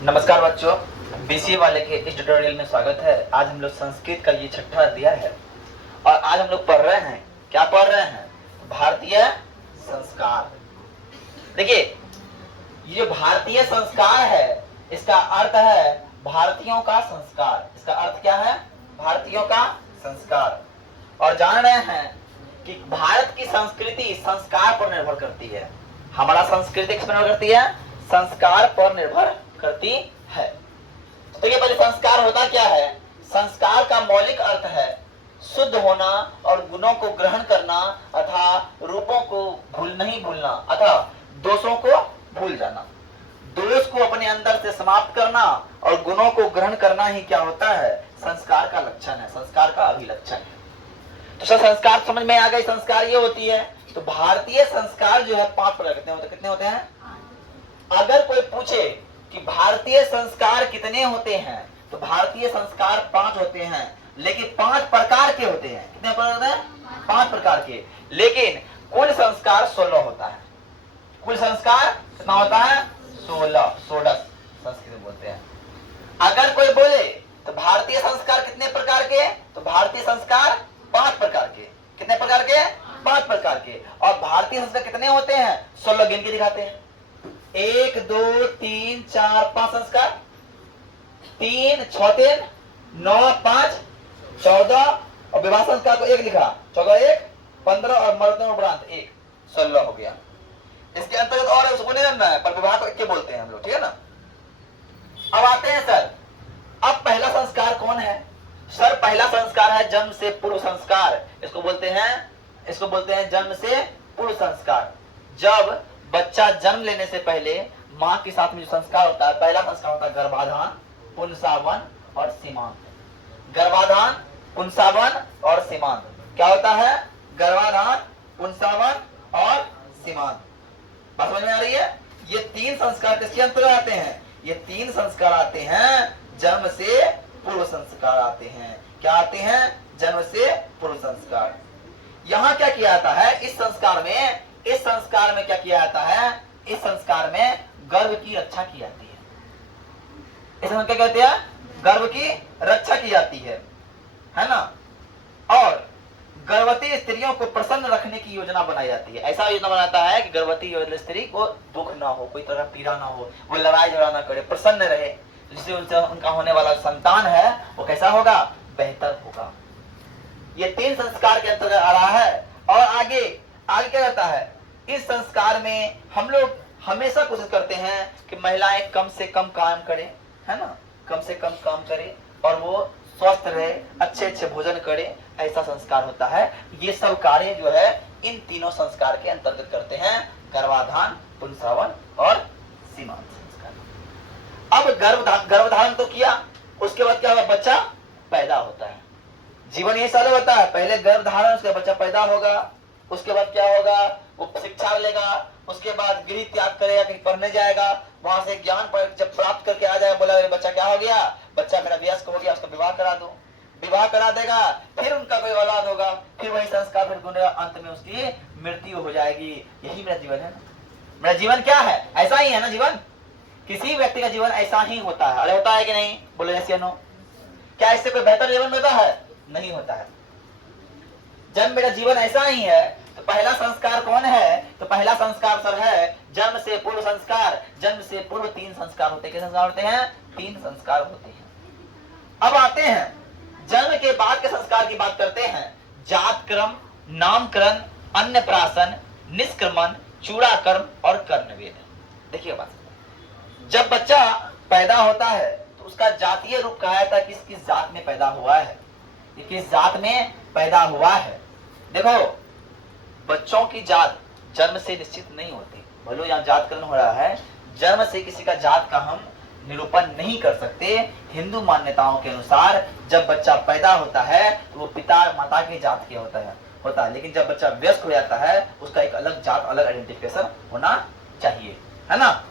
नमस्कार बच्चों, बीसीए वाले के इस ट्यूटोरियल में स्वागत है। आज हम लोग संस्कृत का ये छठा अध्याय है और आज हम लोग पढ़ रहे हैं, क्या पढ़ रहे हैं? भारतीय संस्कार। देखिए, ये जो भारतीय संस्कार है इसका अर्थ है भारतीयों का संस्कार। इसका अर्थ क्या है? भारतीयों का संस्कार। और जान रहे हैं कि भारत की संस्कृति संस्कार पर निर्भर करती है। हमारा संस्कृति किस पर निर्भर करती है? संस्कार पर निर्भर करती है। तो ये पहले संस्कार होता क्या है? संस्कार का मौलिक अर्थ है शुद्ध होना और गुणों को ग्रहण करना अथवा रूपों को नहीं भूलना अथवा दोषों को भूल जाना। दोष को अपने अंदर से समाप्त करना और गुणों को ग्रहण करना ही क्या होता है? संस्कार का लक्षण है, संस्कार का अभिलक्षण है। तो संस्कार समझ में आ गई। संस्कार ये होती है। तो भारतीय संस्कार जो है 5 प्रकार के कितने होते हैं? अगर कोई पूछे कि भारतीय संस्कार कितने होते हैं तो भारतीय संस्कार 5 होते हैं, लेकिन 5 प्रकार के होते हैं। कितने प्रकार होते हैं? 5 प्रकार के। लेकिन कुल संस्कार 16 होता है। कुल संस्कार कितना होता है? 16 संस्कृत में बोलते हैं। अगर कोई बोले तो भारतीय संस्कार कितने प्रकार के? तो भारतीय संस्कार 5 प्रकार के। कितने प्रकार के? 5 प्रकार के। और भारतीय संस्कार कितने होते हैं? 16 गिन के दिखाते हैं। 1 2 3 4 5 संस्कार। 3 6 3 9 5 14 और विवाह संस्कार को 1 लिखा। 14 1 15 और मर्दों उपरांत 1 16 हो गया। इसके अंतर्गत और है, उसको नहीं जानना है, पर विवाह को 1 बोलते हैं हम लोग, ठीक है ना। अब आते हैं सर, अब पहला संस्कार कौन है? सर पहला संस्कार है जन्म से पूर्व संस्कार। इसको बोलते हैं जन्म से पूर्व संस्कार। जब बच्चा जन्म लेने से पहले माँ के साथ में जो संस्कार होता है, पहला संस्कार होता है गर्भाधान, पुंसावन और सीमांत। गर्भाधान, पुंसावन और सीमांत। क्या होता है? गर्भाधान, पुंसावन और सीमांत। बात समझ में आ रही है? ये 3 संस्कार किसके अंतर्गत आते हैं? ये 3 संस्कार आते हैं जन्म से पूर्व संस्कार आते हैं। क्या आते हैं? जन्म से पूर्व संस्कार। यहाँ क्या किया जाता है? इस संस्कार में क्या किया जाता है? इस संस्कार में गर्भ की रक्षा की जाती है। इसमें क्या कहते हैं? गर्भ की रक्षा की जाती है ना। और गर्भवती स्त्रियों को प्रसन्न रखने की योजना बनाई जाती है। ऐसा योजना बनाता है कि गर्भवती स्त्री को दुख ना हो, कोई तरह पीड़ा ना हो, वो लड़ाई झगड़ा ना करे, प्रसन्न रहे, जिससे उनका होने वाला संतान है वो कैसा होगा? बेहतर होगा। ये 3 संस्कार के अंतर्गत आ रहा है। और आगे क्या रहता है? इस संस्कार में हम लोग हमेशा कोशिश करते हैं कि महिलाएं कम से कम काम करें, है ना, कम से कम काम करें और वो स्वस्थ रहे, अच्छे भोजन करे, ऐसा संस्कार होता है। ये सब कार्य जो है इन तीनों संस्कार के अंतर्गत करते हैं, गर्भाधान, पुंसावन और सीमांत संस्कार। अब गर्भधारण तो किया, उसके बाद क्या होगा? बच्चा पैदा होता है। जीवन ये साल होता है, पहले गर्भधारण, उसके बच्चा पैदा होगा, उसके बाद क्या होगा? वो शिक्षा लेगा, उसके बाद गृह त्याग करेगा, कहीं पढ़ने जाएगा, वहां से ज्ञान जब प्राप्त करके आ जाएगा, बोला बच्चा क्या हो गया? बच्चा मेरा वयस्क हो गया, उसका विवाह करा दो। विवाह करा देगा, फिर उनका कोई औलाद होगा, फिर वही संस्कार फिर गुण, अंत में उसकी मृत्यु हो जाएगी। यही मेरा जीवन है ना। मेरा जीवन क्या है? ऐसा ही है ना जीवन। किसी व्यक्ति का जीवन ऐसा ही होता है। अरे होता है कि नहीं? बोलो यस या नो। क्या इससे कोई बेहतर जीवन होता है? नहीं होता है। जब मेरा जीवन ऐसा ही है तो पहला संस्कार कौन है? तो पहला संस्कार सर है जन्म से पूर्व संस्कार। जन्म से पूर्व 3 संस्कार होते हैं। कितने संस्कार होते हैं? 3 संस्कार होते हैं। अब आते हैं जन्म के बाद के संस्कार की बात करते हैं। जात क्रम, नामकरण, अन्नप्राशन, निष्क्रमण, चूड़ाकर्म और कर्णवेद। देखिए बात, जब बच्चा पैदा होता है तो उसका जातीय रूप कहा जाता है कि किस जात में पैदा हुआ है, किस जात में पैदा हुआ है। देखो, बच्चों की जात जन्म से निश्चित नहीं होती। बोलो यहाँ जातकरण हो रहा है, जन्म से किसी का जात का हम निरूपण नहीं कर सकते। हिंदू मान्यताओं के अनुसार जब बच्चा पैदा होता है तो वो पिता माता की जात के होता है, लेकिन जब बच्चा वयस्क हो जाता है उसका एक अलग जात, अलग आइडेंटिफिकेशन होना चाहिए, है ना।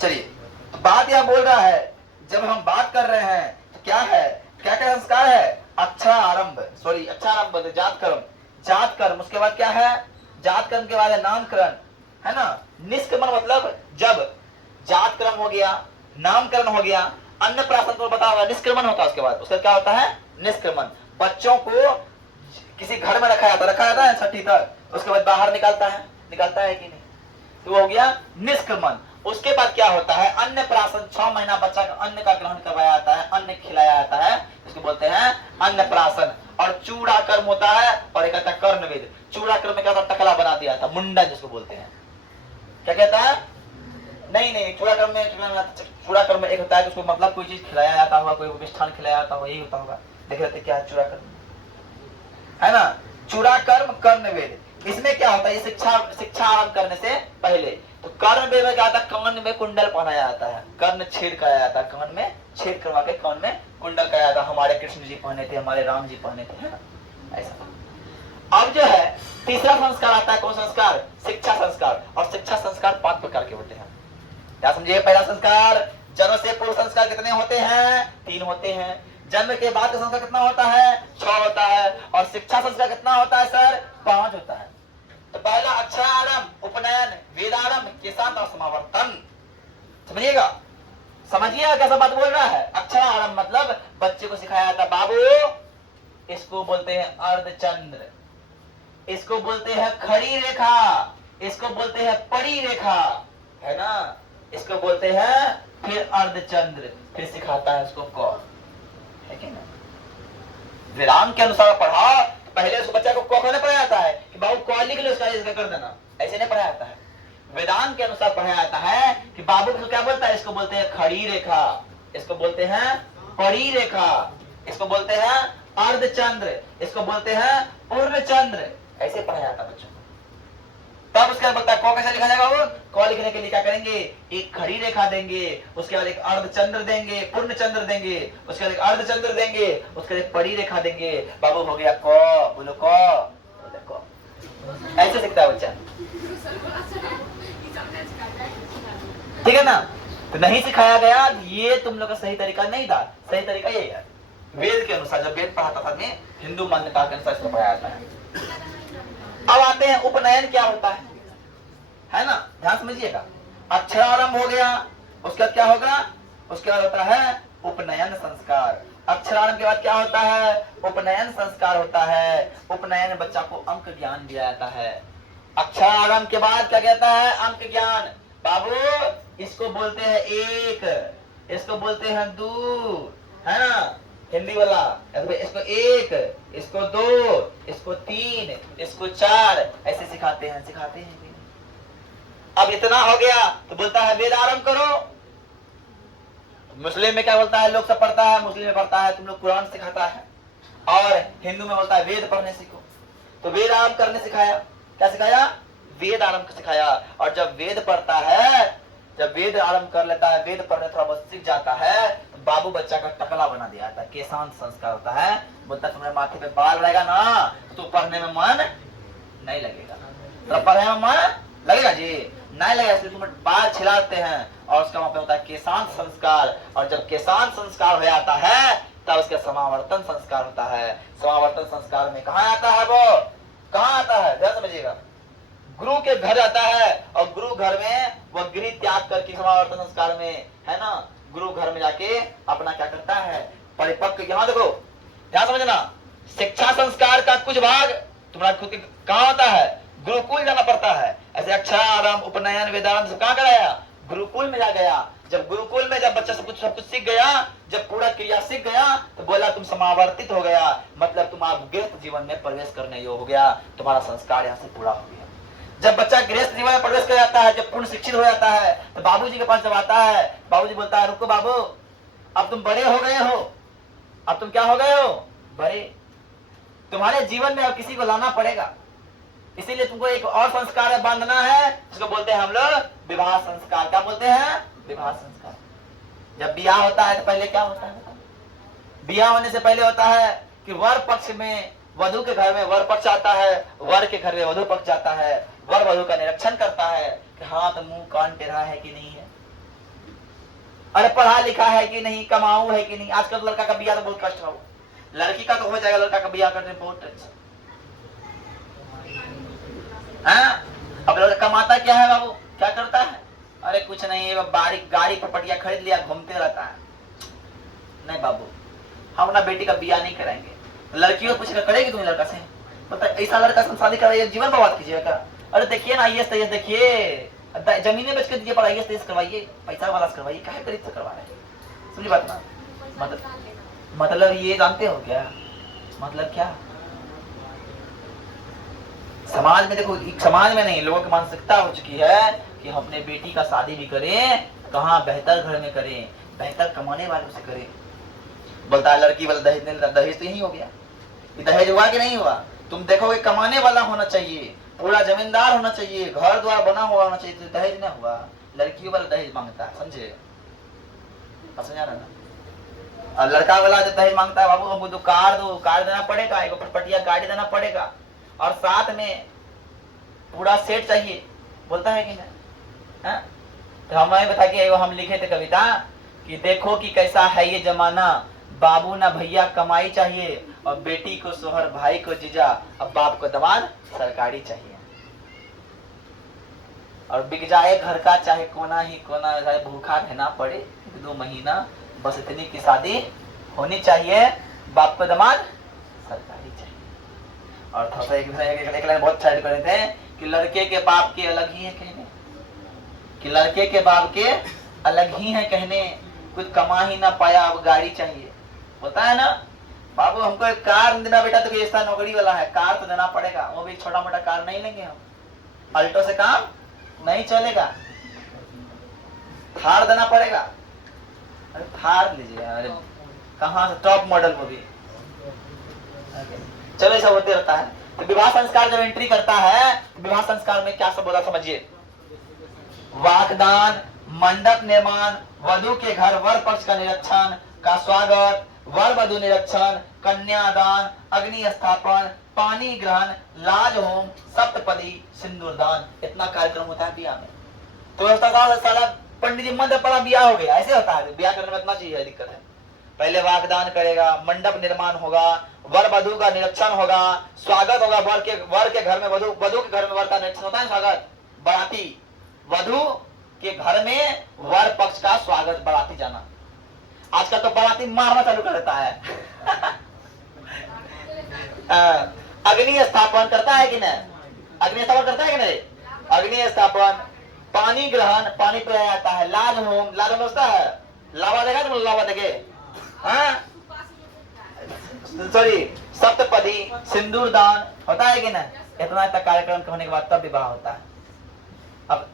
चलिए, तो बात यह बोल रहा है, जब हम बात कर रहे हैं तो क्या है, क्या क्या संस्कार है? अक्षरारंभ, जात कर्म, उसके बाद क्या है? जात कर्म के बाद है नामकरण, है ना। निष्क्रमण मतलब जब जात क्रम हो गया, नामकरण हो गया। अन्नप्राशन को बताओ, निष्क्रमण होता है उसके बाद, उसका क्या होता है? निष्क्रमण। बच्चों को किसी घर में रखा जाता है छठी तक, उसके बाद बाहर निकालता है कि नहीं? तो वो हो गया निष्क्रमण। उसके बाद क्या होता है? अन्नप्राशन। 6 महीना बच्चा का अन्न का ग्रहण करवाया जाता है, अन्न खिलाया जाता है, इसको बोलते हैं अन्नप्राशन। और चूड़ा कर्म होता है, और एक आता है कर्णवेद। चूड़ा कर्म में क्या होता है? टकला बना दिया था, मुंडन जिसको बोलते हैं। क्या कहता है? नहीं, चूड़ा कर्म में एक होता है कि उसको मतलब कोई चीज खिलाया जाता होगा, कोई मिष्ठान खिलाया जाता होगा, यही होता होगा। देख रहे थे क्या है चूड़ा कर्म, है ना? चूड़ा कर्म कर्णवेद। इसमें क्या होता है? ये शिक्षा आरंभ करने से पहले तो कर्णवेद में क्या होता है? कान में कुंडल पहनाया जाता है, कर्ण छेद कराया जाता है, कान में छेद करवा के कान में कुंडल कराया जाता है। हमारे कृष्ण जी पहने थे, हमारे राम जी पहने थे, है ना? ऐसा। अब जो है तीसरा संस्कार आता है, कौन संस्कार? शिक्षा संस्कार। और शिक्षा संस्कार 5 प्रकार के होते हैं। क्या समझिए? पहला संस्कार, जन्म से पूर्व संस्कार कितने होते हैं? 3 होते हैं। जन्म के बाद का संस्कार कितना होता है? 6 होता है। और शिक्षा संस्कार कितना होता है सर? 5 होता है। तो पहला अक्षरारंभ, उपनयन, वेदारंभ, केशांत और समावर्तन। समझिएगा, कैसा बात बोल रहा है? अक्षरारंभ मतलब बच्चे को सिखाया जाता है, बाबू इसको बोलते हैं अर्धचंद्र, इसको बोलते हैं खड़ी रेखा, इसको बोलते हैं पड़ी रेखा, है ना? इसको बोलते हैं फिर अर्धचंद्र, फिर सिखाता है उसको क, है कि नहीं? विराम के अनुसार पढ़ा, पहले उस बच्चा को क नहीं पढ़ाया जाता है कि बाबू क लिख लो, इसका कर देना, ऐसे नहीं पढ़ाया जाता है। वेदांत के अनुसार पढ़ाया जाता है कि बाबू को क्या बोलता है? इसको बोलते हैं खड़ी रेखा, इसको बोलते हैं पड़ी रेखा, इसको बोलते हैं अर्धचंद्र, इसको बोलते हैं पूर्णचंद्र। ऐसे पढ़ाया जाता है बच्चों को। तब उसके बाद बोलता है क कैसे लिखा जाएगा? वो क लिखने के लिए क्या करेंगे? एक खड़ी रेखा देंगे, उसके बाद एक अर्धचंद्र देंगे, पूर्ण चंद्र देंगे, उसके बाद एक अर्धचंद्र देंगे, उसके बाद एक पड़ी रेखा देंगे। बाबू हो गया क, बोलो क, ऐसे सीखता है बच्चा, ठीक है ना? तो नहीं सिखाया गया, ये तुम लोग का सही तरीका नहीं था। सही तरीका यही है, वेद के अनुसार। जब वेद पढ़ाता था मैं, हिंदू मान्यता के अनुसार इसको पढ़ाया जाता है। अब आते हैं उपनयन क्या होता है ना? ध्यान समझिएगा। अक्षरारंभ हो गया, उसके बाद क्या होगा? उसके बाद होता है उपनयन संस्कार। अक्षरारंभ के बाद क्या होता है? उपनयन संस्कार होता है। उपनयन में बच्चा को अंक ज्ञान दिया जाता है। अक्षरारंभ के बाद क्या कहता है? अंक ज्ञान। बाबू इसको बोलते हैं 1, इसको बोलते हैं 2, है ना? हिंदी वाला इसको 1, इसको 2, इसको 3, इसको 4, ऐसे सिखाते हैं अब इतना हो गया तो बोलता है वेद आरंभ करो। मुस्लिम में क्या बोलता है? लोग सब पढ़ता है, मुस्लिम में पढ़ता है तुम लोग कुरान सिखाता है, और हिंदू में बोलता है वेद पढ़ने सीखो। तो वेद आरंभ करने सिखाया। क्या सिखाया? वेद आरंभ सिखाया। और जब वेद पढ़ता है, जब वेद आरंभ कर लेता है, वेद पढ़ने थोड़ा बहुत सीख जाता है, तो बाबू बच्चा का टकला बना दिया जाता है, केशांत संस्कार होता है। बोलता है तुम्हारे माथे पे बाल रहेगा ना तो पढ़ने में मन नहीं लगेगा। तो पढ़ने में मन लगेगा जी? नहीं लगेगा, इसलिए तुम्हें बाल छिलाते हैं। और उसका वहां पे होता है केशांत संस्कार। और जब केशांत संस्कार हो जाता है तब उसका समावर्तन संस्कार होता है। समावर्तन संस्कार में कहाँ आता है? वो कहाँ आता है? ध्यान समझिएगा। गुरु के घर आता है, और गुरु घर में वह गृह त्याग करके समावर्तन संस्कार में, है ना, गुरु घर में जाके अपना क्या करता है? परिपक्व। यहाँ देखो, ध्यान समझना, शिक्षा संस्कार का कुछ भाग तुम्हारा खुद के कहाँ होता है? गुरुकुल जाना पड़ता है। ऐसे अक्षरारंभ, उपनयन, वेदांत सब कहाँ कराया? गुरुकुल में जा गया। जब गुरुकुल में जब बच्चा सब कुछ सीख गया, जब पूरा क्रिया सीख गया, तो बोला तुम समावर्तित हो गया, मतलब तुम आप गृहस्थ जीवन में प्रवेश करने योग्य हो गया, तुम्हारा संस्कार यहाँ से पूरा हो गया। जब बच्चा गृहस्थ जीवन में प्रवेश कर जाता है, जब पूर्ण शिक्षित हो जाता है, तो बाबूजी के पास जब आता है, बाबूजी बोलता है रुको बाबू, अब तुम बड़े हो गए हो। अब तुम क्या हो गए हो? बड़े। तुम्हारे जीवन में अब किसी को लाना पड़ेगा, इसीलिए तुमको एक और संस्कार बांधना है, जिसको बोलते हैं हम लोग विवाह संस्कार। क्या बोलते हैं? विवाह संस्कार। जब ब्याह होता है तो पहले क्या होता है? ब्याह होने से पहले होता है कि वर पक्ष में वधु के घर में वर पक्ष आता है, वर के घर में वधु पक्ष जाता है, वर वधु का निरीक्षण करता है कि हाँ तो मुंह कान टेढ़ा है कि नहीं है, अरे पढ़ा लिखा है कि नहीं, कमाऊ है कि नहीं। आजकल तो लड़का का ब्याह तो बहुत कष्ट हो, लड़की का तो हो जाएगा, लड़का का ब्याह करने में बहुत अच्छा। अब लड़का कमाता क्या है बाबू? क्या करता है? अरे कुछ कुछ नहीं है, गाड़ी गाड़ी पपटिया खरीद लिया, घूमते रहता है। नहीं बाबू, हम अपना बेटी का बियाह नहीं कराएंगे। लड़कियों पूछेगा करेगी तुम्हें लड़का से, पता ऐसा लड़का से शादी कराइए, जीवन बर्बाद कीजिएगा। अरे देखिए ना आईएएस तेईएस, देखिए जमीनें बेच के दीजिए पर आईएएस तेईएस करवाइए, पैसा वाला से करवाइए, काहे गरीब से करवा रहे हैं। समझी बात ना? मतलब ये जानते हो क्या मतलब क्या? समाज में देखो, समाज में नहीं, लोगों की मानसिकता हो चुकी है कि हम अपने बेटी का शादी भी करें, कहाँ बेहतर घर में करें, बेहतर कमाने वालों से करें। बोलता है लड़की वाला दहेज नहीं, दहेज तो यही हो गया। दहेज हुआ कि नहीं हुआ? तुम देखोगे कमाने वाला होना चाहिए, पूरा जमींदार होना चाहिए, घर द्वार बना हुआ होना चाहिए, तो दहेज नहीं हुआ। लड़की वाला दहेज मांगता है, समझे? समझा ना? और लड़का वाला जब दहेज मांगता है, बाबू हमको तो कार देना पड़ेगा, एक पटिया गाड़ी देना पड़ेगा, और साथ में पूरा सेट चाहिए। बोलता है कि नहीं? तो हमें बता के हम लिखे थे कविता कि देखो कि कैसा है ये जमाना, बाबू ना भैया कमाई चाहिए, और बेटी को सोहर, भाई को जीजा, अब बाप को दमाद सरकारी चाहिए। और बिक जाए घर का चाहे कोना ही कोना, चाहे भूखा रहना पड़े 2 महीना, बस इतनी की शादी होनी चाहिए, बाप को दमाद सरकारी चाहिए। और थोड़ा एक लाइन बहुत साइड कर देते हैं कि लड़के के बाप के अलग ही है कहने, कि लड़के के बाप के अलग ही है कहने, कुछ कमा ही ना पाया अब गाड़ी चाहिए। होता है ना बाबू, हमको एक कार देना बेटा, तो ऐसा नौकरी वाला है, कार तो देना पड़ेगा, वो भी छोटा मोटा कार नहीं लेंगे हम, अल्टो से काम नहीं चलेगा, थार देना पड़ेगा। अरे थार लीजिए, अरे कहाँ से टॉप मॉडल वो भी। चलो ऐसा होते रहता है। तो विवाह संस्कार जब एंट्री करता है, विवाह संस्कार में क्या सब बोला समझिए। वाकदान, मंडप निर्माण, वधु के घर वर पक्ष का निरीक्षण का स्वागत, वर वधु निरीक्षण, कन्यादान, अग्नि स्थापन, पानी ग्रहण, लाज होम, सप्तपदी, सिंदूरदान, इतना कार्यक्रम होता है ब्याह में। तो साला पंडित जी मंत्र पड़ा ब्याह हो गया, ऐसे होता है। ब्याह करने में इतना चीज दिक्कत है। पहले वाकदान करेगा, मंडप निर्माण होगा, वर वधु का निरीक्षण होगा, स्वागत होगा, वर के घर में वधु के घर में वर का निरीक्षण होता है, स्वागत बाराती, वधु के घर में वर पक्ष का स्वागत, बाराती जाना। आजकल तो बाराती मारना चालू कर देता है। अग्नि स्थापन करता है कि नहीं? अग्नि स्थापन करता है कि नहीं? अग्नि स्थापन, पानी ग्रहण, पानी पिलाया जाता है, लाज होम, लाज होम होता है, लावा देगा तुम, लावा देगे, सॉरी सप्तपदी, सिंदूरदान होता है कि नहीं? इतना तक कार्यक्रम होने के बाद तब विवाह होता है। अब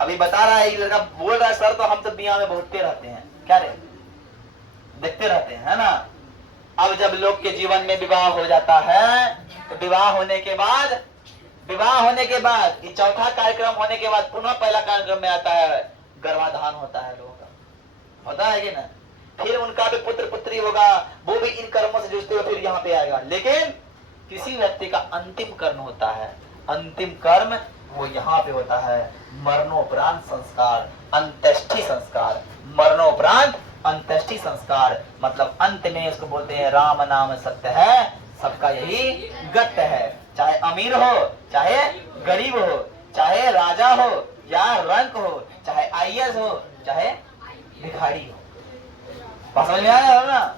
अभी बता रहा है ये लड़का, बोल रहा है सर तो हम तो ब्याह में बहुते रहते हैं, क्या रे देखते रहते हैं, है ना? अब जब लोग के जीवन में विवाह हो जाता है, तो विवाह होने के बाद ये चौथा कार्यक्रम होने के बाद पुनः पहला कार्यक्रम में आता है गर्भाधान होता है लोगों का, होता है कि ना? फिर उनका भी पुत्र पुत्री होगा, वो भी इन कर्मों से जूझते हुए फिर यहाँ पे आएगा। लेकिन किसी व्यक्ति का अंतिम कर्म होता है, अंतिम कर्म वो यहाँ पे होता है, मरणोपरांत संस्कार, अंत्येष्टि संस्कार। मरणोपरांत अंत्येष्टि संस्कार मतलब अंत में इसको बोलते हैं राम नाम सत्य है, सबका यही गत्य है। चाहे अमीर हो, चाहे गरीब हो, चाहे राजा हो या रंक हो, चाहे आईएएस हो, चाहे भिखारी हो। बात समझ में आया ना?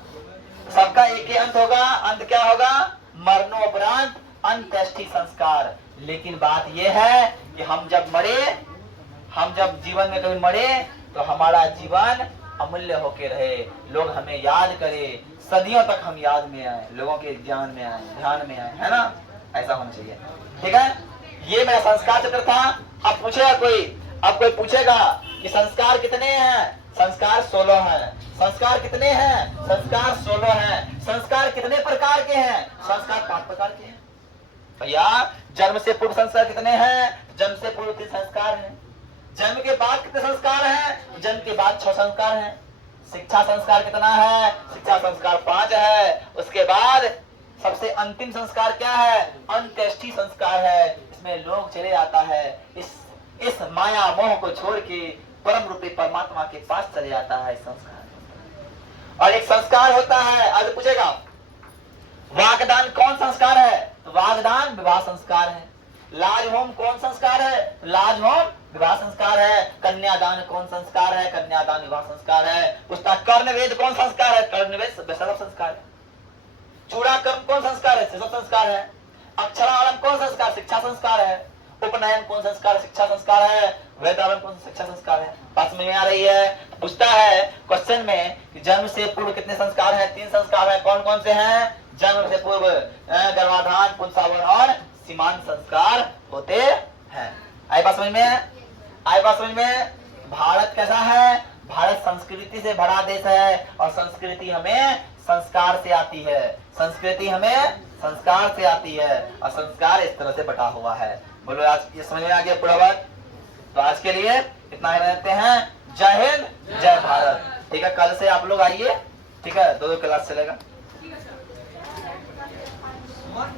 सबका एक ही अंत होगा। अंत क्या होगा? मरणोपरांत अंत्येष्टि संस्कार। लेकिन बात यह है कि हम जब जीवन में कभी मरे तो हमारा जीवन अमूल्य होके रहे, लोग हमें याद करें, सदियों तक हम याद में आए, लोगों के ध्यान में आए, है ना? ऐसा होना चाहिए, ठीक है? ये मेरा संस्कार चक्र था। अब कोई पूछेगा कि संस्कार कितने हैं? संस्कार 16 हैं। संस्कार कितने हैं? संस्कार 16 हैं। संस्कार कितने प्रकार के हैं? संस्कार 5 प्रकार के हैं। भैया जन्म से पूर्व संस्कार कितने हैं? जन्म से पूर्व 3 संस्कार हैं। जन्म के बाद कितने संस्कार हैं? जन्म के बाद 6 संस्कार हैं। शिक्षा संस्कार कितना है? शिक्षा संस्कार 5 है। उसके बाद सबसे अंतिम संस्कार क्या है? अंत्येष्टि संस्कार है। इसमें लोग चले जाता है, इस माया मोह को छोड़ के परम रूपी परमात्मा के पास चले जाता है। संस्कार और एक संस्कार होता है, आज पूछेगा वागदान कौन संस्कार है? तो वागदान विवाह संस्कार है। लाज होम कौन संस्कार है? लाज होम विवाह संस्कार है, कन्यादान कौन संस्कार है, कन्यादान विवाह संस्कार है। पूछता कर्णवेद कौन संस्कार है, कर्णवेद सब संस्कार है। चूड़ाकर्म कौन संस्कार है, सब संस्कार है। अक्षरारंभ कौन संस्कार, शिक्षा संस्कार है। उपनयन कौन संस्कार, शिक्षा संस्कार है। वेदारंभ कौन शिक्षा संस्कार है। पास में आ रही है। पूछता है क्वेश्चन में कि जन्म से पूर्व कितने संस्कार हैं, 3 संस्कार है। कौन कौन से हैं, जन्म से पूर्व गर्भाधान, पुंसावन और सीमांत संस्कार होते हैं। आई बात समझ में, आई बात समझ में। भारत कैसा है, भारत संस्कृति से भरा देश है और संस्कृति हमें संस्कार से आती है, संस्कृति हमें संस्कार से आती है और संस्कार इस तरह से बटा हुआ है। बोलो आज ये समझ में आ गया पूरा बात। तो आज के लिए इतना ही रहते हैं। जय हिंद, जय भारत। ठीक है, कल से आप लोग आइए। ठीक है, 2 क्लास चलेगा।